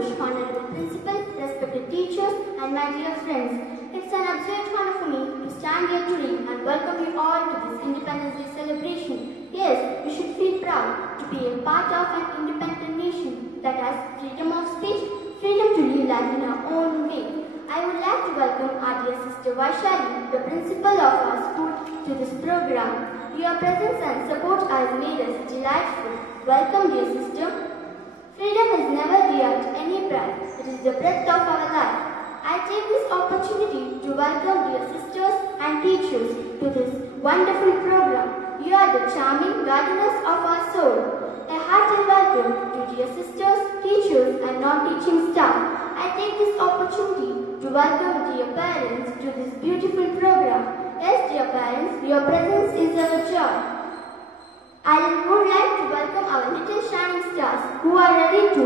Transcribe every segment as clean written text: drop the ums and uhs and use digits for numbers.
Santosh, Honorable Principal, respected teachers, and my dear friends. It's an absolute honor for me to stand here today and welcome you all to this Independence Day celebration. Yes, we should feel proud to be a part of an independent nation that has freedom of speech, freedom to live life in our own way. I would like to welcome our dear sister Vaishali, the principal of our school, to this program. Your presence and support has made us delightful. Welcome, dear sister. Freedom is never dear at any price. It is the breath of our life. I take this opportunity to welcome dear sisters and teachers to this wonderful program. You are the charming gardeners of our soul. A hearty welcome to dear sisters, teachers, and non-teaching staff. I take this opportunity to welcome dear parents to this beautiful program. Yes, dear parents, your presence is our joy. I would like to welcome our little shining stars who are ready to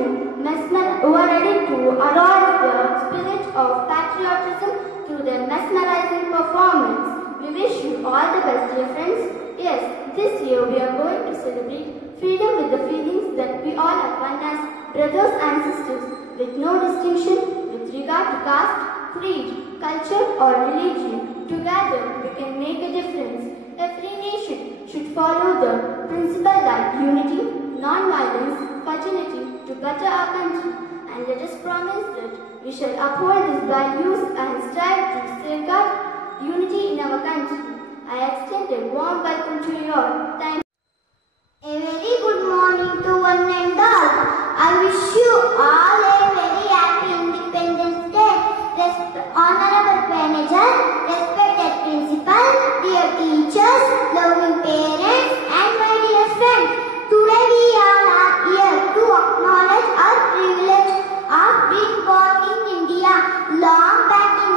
arouse the spirit of patriotism through their mesmerizing performance. We wish you all the best, dear friends. Yes, this year we are going to celebrate freedom with the feelings that we all are one as brothers and sisters, with no distinction with regard to caste, creed, culture or religion. Together we can make a difference. Every nation should follow the principle like unity, non-violence, fraternity to better our country. And let us promise that we shall uphold these values and strive to safeguard unity in our country. I extend a warm welcome to you all. Thank you. A very good morning to one and all. I wish you all a very happy Independence Day. Honorable Manager, respected principal, dear teachers, loving parents, and my dear friends. Today we all are here to acknowledge our privilege of being born in India. Long back in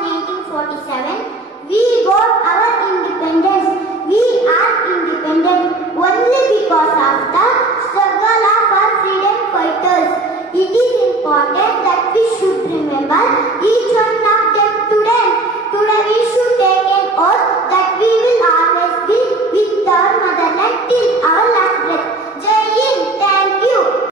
1947, we got our independence. We are independent only because of the struggle of our freedom fighters. It is important that we should remember each one of them today. Today we should take an oath that we will always be with our motherland till our last breath. Jai Hind. Thank you.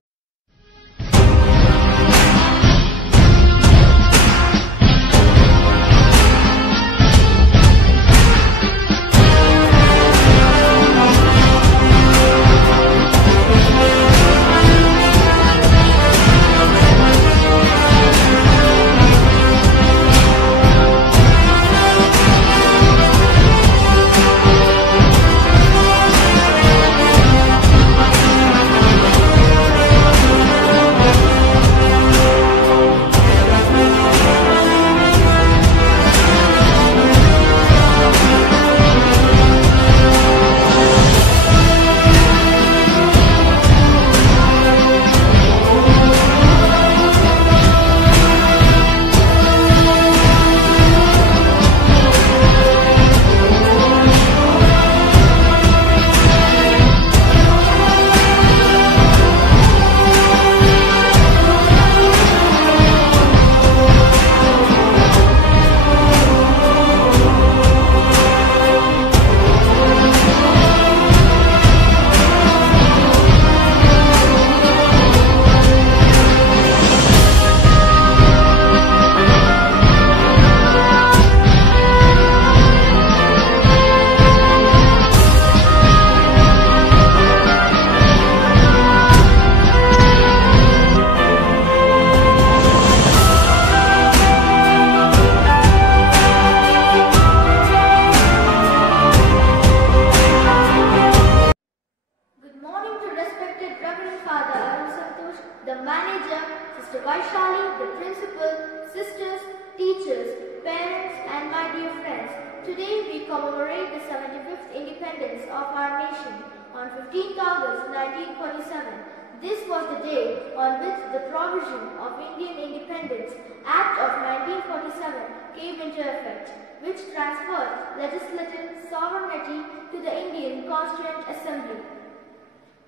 the manager, Sister Vaishali, the principal, sisters, teachers, parents, and my dear friends. Today we commemorate the 75th independence of our nation on 15th August 1947. This was the day on which the provision of Indian Independence Act of 1947 came into effect, which transferred legislative sovereignty to the Indian Constituent Assembly.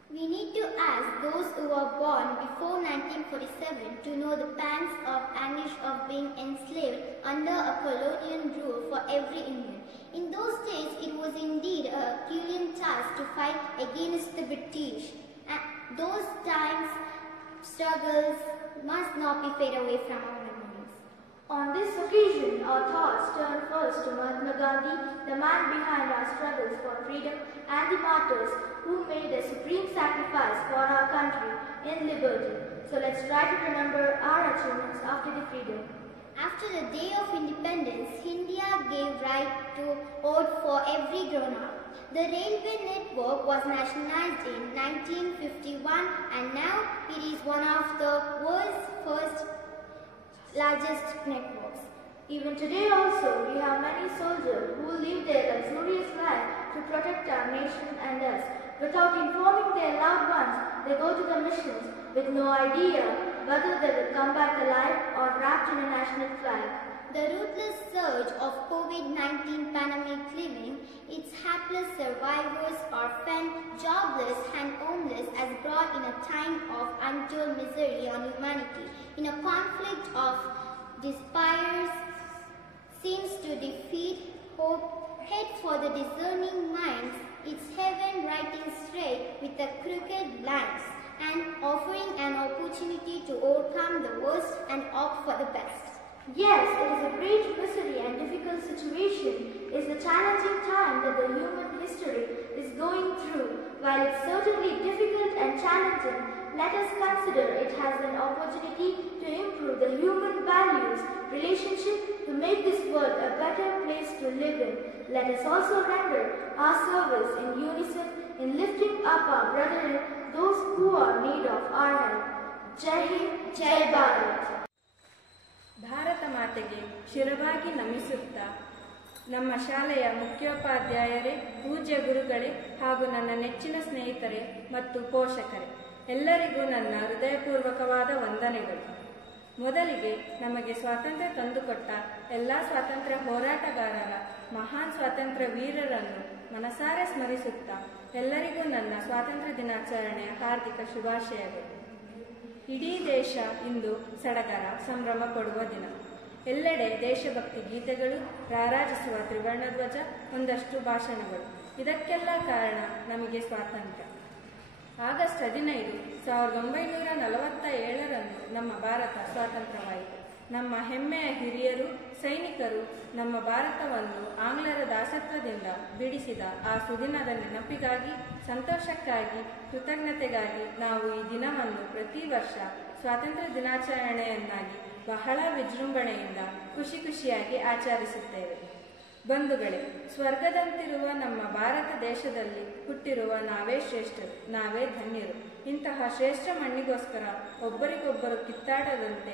We need to ask those who were born before 1947 to know the pangs of anguish of being enslaved under a colonial rule for every Indian. In those days, it was indeed a Herculean task to fight against the British. Those times struggles must not be fade away from our memories. On this occasion, our thoughts turn first to Mahatma Gandhi, the man behind our struggles for freedom, and the martyrs who made a supreme sacrifice for our country in liberty. So let's try to remember our achievements after the freedom. After the Day of Independence, India gave right to vote for every grown-up. The railway network was nationalized in 1951 and now it is one of the world's first largest networks. Even today also, we have many soldiers who live their luxurious life to protect our nation and us. Without informing their loved ones, they go to the missions with no idea whether they will come back alive or wrapped in a national flag. The ruthless surge of COVID-19 pandemic leaving its hapless survivors, orphaned, jobless and homeless has brought in a time of untold misery on humanity. In a conflict of despair seems to defeat hope, head for the discerning minds, its heaven writing straight with the crooked lines and offering an opportunity to overcome the worst and opt for the best. Yes, it is a great misery and difficult situation. It's the challenging time that the human history is going through. While it's certainly difficult and challenging, let us consider it as an opportunity to improve the human values, relationship, to make this world a better place to live in. Let us also render our service in unison in lifting up our brethren, those who are in need of our help. Jai Hind, Jai Bharat. Bharat ಮಾತೆಗೆ ಶಿರವಾಗಿ ನಮಿಸುತ್ತಾ ನಮ್ಮ ಶಾಲೆಯ ಮುಖ್ಯೋಪಾಧ್ಯಾಯರೇ, ಪೂಜ್ಯ ಗುರುಗಳೇ ಹಾಗೂ ನನ್ನ ನೆಚ್ಚಿನ ಸ್ನೇಹಿತರೆ ಮತ್ತು ಪೋಷಕರೇ, ಎಲ್ಲರಿಗೂ ನನ್ನ ಹೃದಯಪೂರ್ವಕವಾದ ವಂದನೆಗಳು. ಮೊದಲಿಗೆ ನಮಗೆ ಸ್ವಾತಂತ್ರ್ಯ ತಂದುಕೊಟ್ಟ ಎಲ್ಲ ಸ್ವಾತಂತ್ರ್ಯ ಹೋರಾಟಗಾರರ ಮಹಾನ್ ಸ್ವಾತಂತ್ರ್ಯ ವೀರರನ್ನು ಮನಸಾರೆ ಸ್ಮರಿಸುತ್ತಾ ಎಲ್ಲರಿಗೂ ನನ್ನ ಸ್ವಾತಂತ್ರ್ಯ ದಿನಾಚರಣೆಯ ಹಾರ್ದಿಕ ಶುಭಾಶಯಗಳು. ಇಡೀ ದೇಶ ಇಂದು ಸಡಗರ ಸಂಭ್ರಮ ಪಡುವ ದಿನ. ಎಲ್ಲೆಡೆ ದೇಶಭಕ್ತಿ ಗೀತೆಗಳು, ರಾರಾಜಿಸುವ ತ್ರಿವರ್ಣ ಧ್ವಜ, ಒಂದಷ್ಟು ಭಾಷಣಗಳು. ಇದಕ್ಕೆಲ್ಲ ಕಾರಣ ನಮಗೆ ಸ್ವಾತಂತ್ರ್ಯ. ಆಗಸ್ಟ್ 15, 1947ರಂದು ನಮ್ಮ ಭಾರತ ಸ್ವಾತಂತ್ರ್ಯವಾಯಿತು. ನಮ್ಮ ಹೆಮ್ಮೆಯ ಹಿರಿಯರು, ಸೈನಿಕರು ನಮ್ಮ ಭಾರತವನ್ನು ಆಂಗ್ಲರ ದಾಸತ್ವದಿಂದ ಬಿಡಿಸಿದ ಆ ಸುದಿನದ ನೆನಪಿಗಾಗಿ, ಸಂತೋಷಕ್ಕಾಗಿ, ಕೃತಜ್ಞತೆಗಾಗಿ ನಾವು ಈ ದಿನವನ್ನು ಪ್ರತಿ ವರ್ಷ ಸ್ವಾತಂತ್ರ್ಯ ದಿನಾಚರಣೆಯನ್ನಾಗಿ ಬಹಳ ವಿಜೃಂಭಣೆಯಿಂದ ಖುಷಿಯಾಗಿ ಆಚರಿಸುತ್ತೇವೆ. ಬಂಧುಗಳೇ, ಸ್ವರ್ಗದಂತಿರುವ ನಮ್ಮ ಭಾರತ ದೇಶದಲ್ಲಿ ಹುಟ್ಟಿರುವ ನಾವೇ ಶ್ರೇಷ್ಠರು, ನಾವೇ ಧನ್ಯರು. ಇಂತಹ ಶ್ರೇಷ್ಠ ಮಣ್ಣಿಗೋಸ್ಕರ ಒಬ್ಬರಿಗೊಬ್ಬರು ಕಿತ್ತಾಡದಂತೆ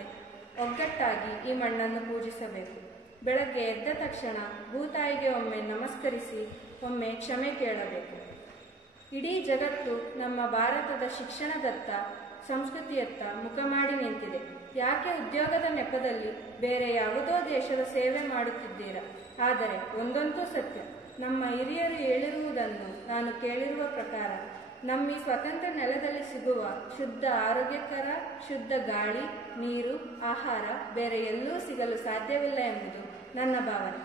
ಒಗ್ಗಟ್ಟಾಗಿ ಈ ಮಣ್ಣನ್ನು ಪೂಜಿಸಬೇಕು. ಬೆಳಗ್ಗೆ ಎದ್ದ ತಕ್ಷಣ ಭೂತಾಯಿಗೆ ಒಮ್ಮೆ ನಮಸ್ಕರಿಸಿ ಒಮ್ಮೆ ಕ್ಷಮೆ ಕೇಳಬೇಕು. ಇಡೀ ಜಗತ್ತು ನಮ್ಮ ಭಾರತದ ಶಿಕ್ಷಣದತ್ತ, ಸಂಸ್ಕೃತಿಯತ್ತ ಮುಖ ಮಾಡಿ ನಿಂತಿದೆ. ಯಾಕೆ ಉದ್ಯೋಗದ ನೆಪದಲ್ಲಿ ಬೇರೆ ಯಾವುದೋ ದೇಶದ ಸೇವೆ ಮಾಡುತ್ತಿದ್ದೀರಾ? ಆದರೆ ಒಂದಂತೂ ಸತ್ಯ, ನಮ್ಮ ಹಿರಿಯರು ಹೇಳಿರುವುದನ್ನು ನಾನು ಕೇಳಿರುವ ಪ್ರಕಾರ ನಮ್ಮ ಈ ಸ್ವತಂತ್ರ ನೆಲದಲ್ಲಿ ಸಿಗುವ ಶುದ್ಧ ಆರೋಗ್ಯಕರ ಶುದ್ಧ ಗಾಳಿ, ನೀರು, ಆಹಾರ ಬೇರೆ ಎಲ್ಲೂ ಸಿಗಲು ಸಾಧ್ಯವಿಲ್ಲ ಎಂಬುದು ನನ್ನ ಭಾವನೆ.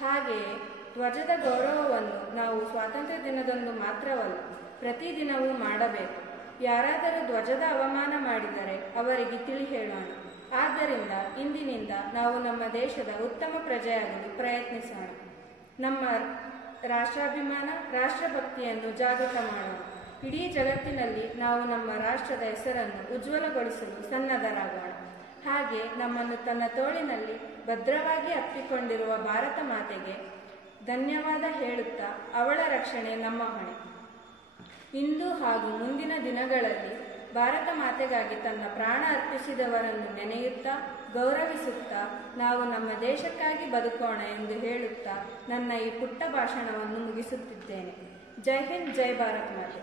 ಹಾಗೆಯೇ ಧ್ವಜದ ಗೌರವವನ್ನು ನಾವು ಸ್ವಾತಂತ್ರ್ಯ ದಿನದಂದು ಮಾತ್ರವಲ್ಲ, ಪ್ರತಿದಿನವೂ ಮಾಡಬೇಕು. ಯಾರಾದರೂ ಧ್ವಜದ ಅವಮಾನ ಮಾಡಿದರೆ ಅವರಿಗೆ ತಿಳಿ ಹೇಳೋಣ. ಆದ್ದರಿಂದ ಇಂದಿನಿಂದ ನಾವು ನಮ್ಮ ದೇಶದ ಉತ್ತಮ ಪ್ರಜೆಯಾಗಲು ಪ್ರಯತ್ನಿಸೋಣ. ನಮ್ಮ ರಾಷ್ಟ್ರಾಭಿಮಾನ, ರಾಷ್ಟ್ರಭಕ್ತಿಯನ್ನು ಜಾಗೃತ ಮಾಡೋಣ. ಇಡೀ ಜಗತ್ತಿನಲ್ಲಿ ನಾವು ನಮ್ಮ ರಾಷ್ಟ್ರದ ಹೆಸರನ್ನು ಉಜ್ವಲಗೊಳಿಸಲು ಸನ್ನದ್ಧರಾಗೋಣ. ಹಾಗೆ ನಮ್ಮನ್ನು ತನ್ನ ತೋಳಿನಲ್ಲಿ ಭದ್ರವಾಗಿ ಅಪ್ಪಿಕೊಂಡಿರುವ ಭಾರತ ಮಾತೆಗೆ ಧನ್ಯವಾದ ಹೇಳುತ್ತಾ ಅವಳ ರಕ್ಷಣೆ ನಮ್ಮ ಹೊಣೆ. ಇಂದು ಹಾಗೂ ಮುಂದಿನ ದಿನಗಳಲ್ಲಿ ಭಾರತ ಮಾತೆಗಾಗಿ ತನ್ನ ಪ್ರಾಣ ಅರ್ಪಿಸಿದವರನ್ನು ನೆನೆಯುತ್ತಾ, ಗೌರವಿಸುತ್ತಾ ನಾವು ನಮ್ಮ ದೇಶಕ್ಕಾಗಿ ಬದುಕೋಣ ಎಂದು ಹೇಳುತ್ತಾ ನನ್ನ ಈ ಪುಟ್ಟ ಭಾಷಣವನ್ನು ಮುಗಿಸುತ್ತಿದ್ದೇನೆ. ಜೈ ಹಿಂದ್, ಜೈ ಭಾರತ್ ಮಾತೆ.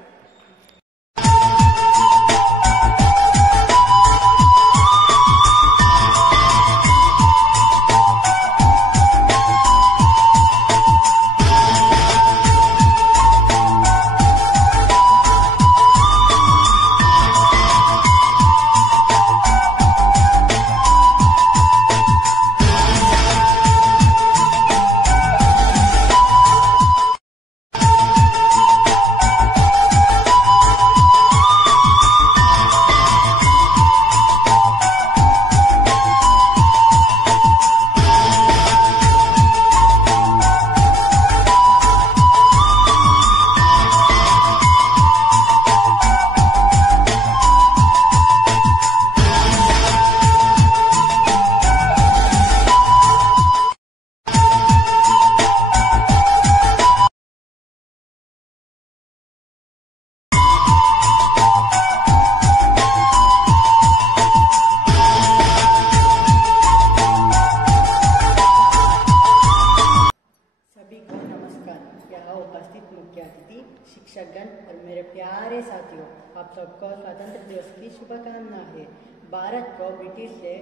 साथियों, आप सबको स्वतंत्र दिवस की शुभकामनाएं। भारत को ब्रिटिश से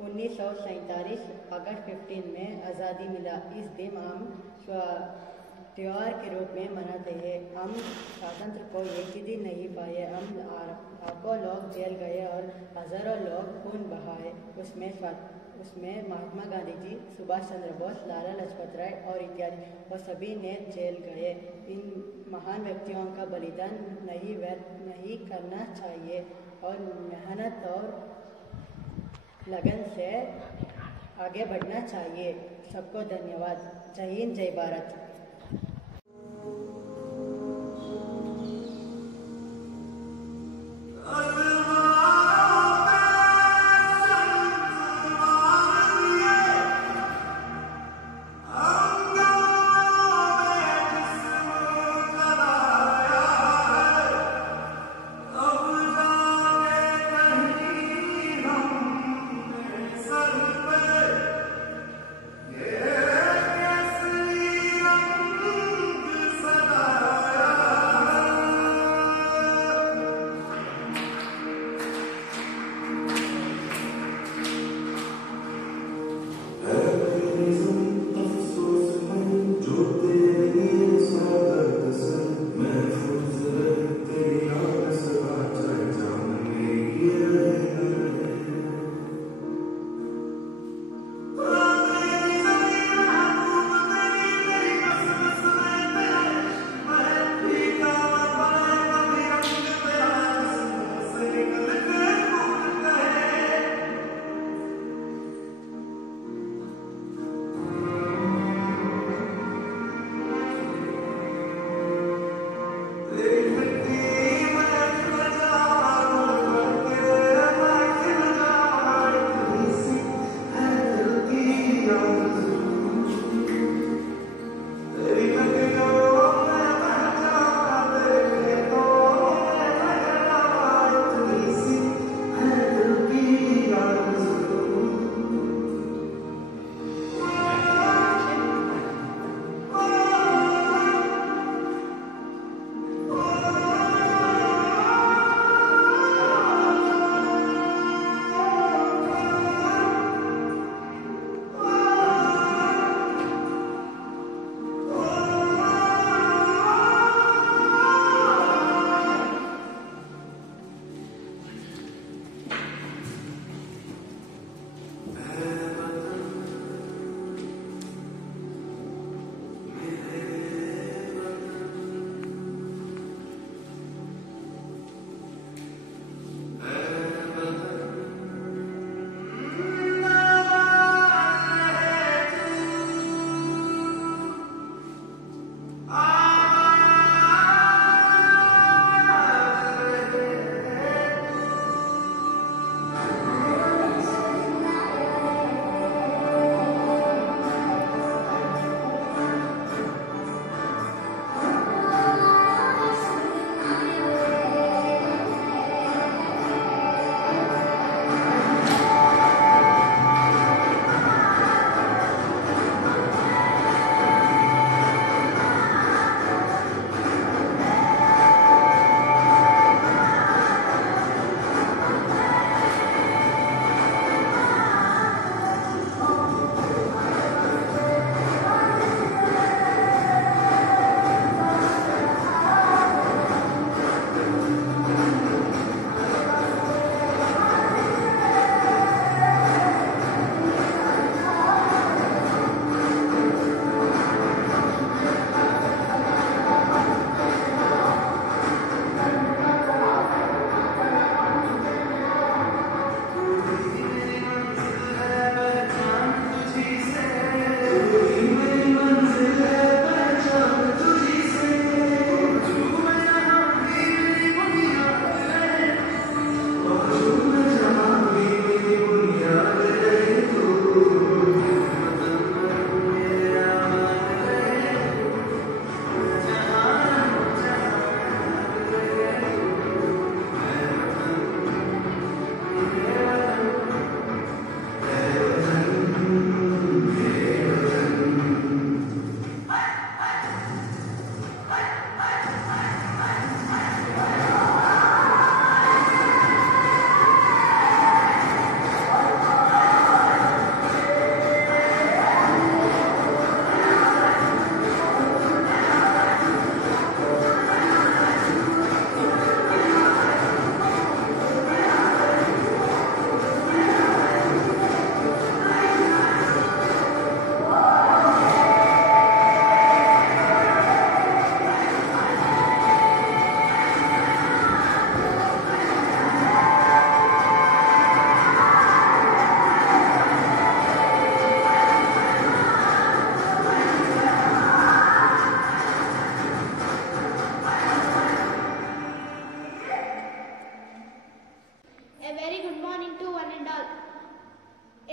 1947 अगस्त 15 में आज़ादी मिला। इस दिन हम त्योहार के रूप में मनाते हैं। हम स्वातंत्र को एक ही दिन नहीं पाए, हम लाखों लोग जेल गए और हजारों लोग खून बहाए। उसमें महात्मा गांधी जी, सुभाष चंद्र बोस, लाला लाजपत राय और इत्यादि वो सभी ने जेल गए। इन महान व्यक्तियों का बलिदान नहीं व्यर्थ नहीं करना चाहिए और मेहनत और लगन से आगे बढ़ना चाहिए। सबको धन्यवाद। जय हिंद, जय Bharat.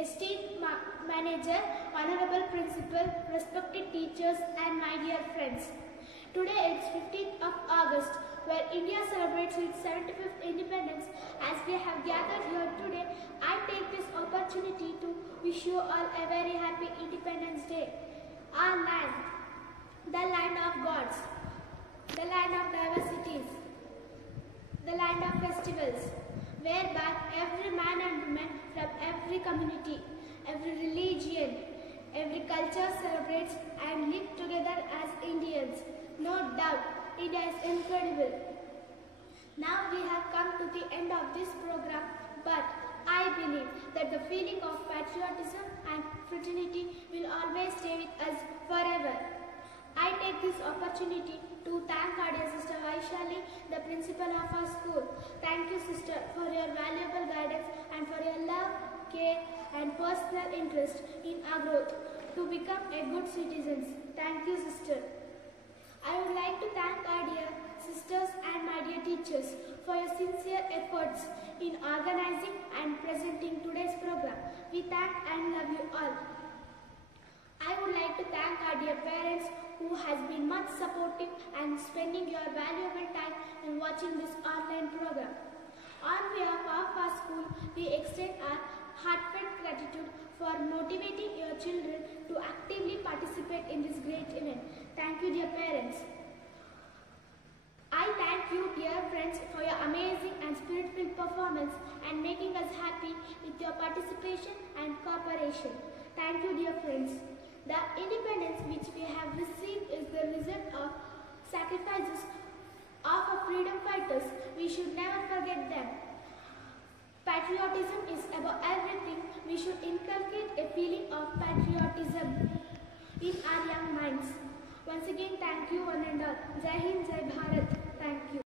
esteemed manager, honorable principal, respected teachers and my dear friends. Today it's 15th of August where India celebrates its 75th independence. As we have gathered here today, I take this opportunity to wish you all a very happy Independence Day. Our land, the land of gods, the land of diversities, the land of festivals, whereby every man and woman from every community, every religion, every culture celebrates and live together as Indians. No doubt, India is incredible. Now we have come to the end of this program, but I believe that the feeling of patriotism and fraternity will always stay with us forever. I take this opportunity to thank our dear Sister Vaishali, the principal of our school. Thank you, Sister, for your valuable guidance and for your love, care and personal interest in our growth to become a good citizens. Thank you, Sister. I would like to thank our dear sisters and my dear teachers for your sincere efforts in organizing and presenting today's program. We thank and love you all. I would like to thank our dear parents who has been much supportive and spending your valuable time in watching this online program. On behalf of our school, we extend our heartfelt gratitude for motivating your children to actively participate in this great event. Thank you, dear parents. I thank you, dear friends, for your amazing and spirit-filled performance and making us happy with your participation and cooperation. Thank you, dear friends. The independence which we have received is the result of sacrifices of our freedom fighters. We should never forget them. Patriotism is above everything. We should inculcate a feeling of patriotism in our young minds. Once again, thank you one and all. Jai Hind, Jai Bharat. Thank you.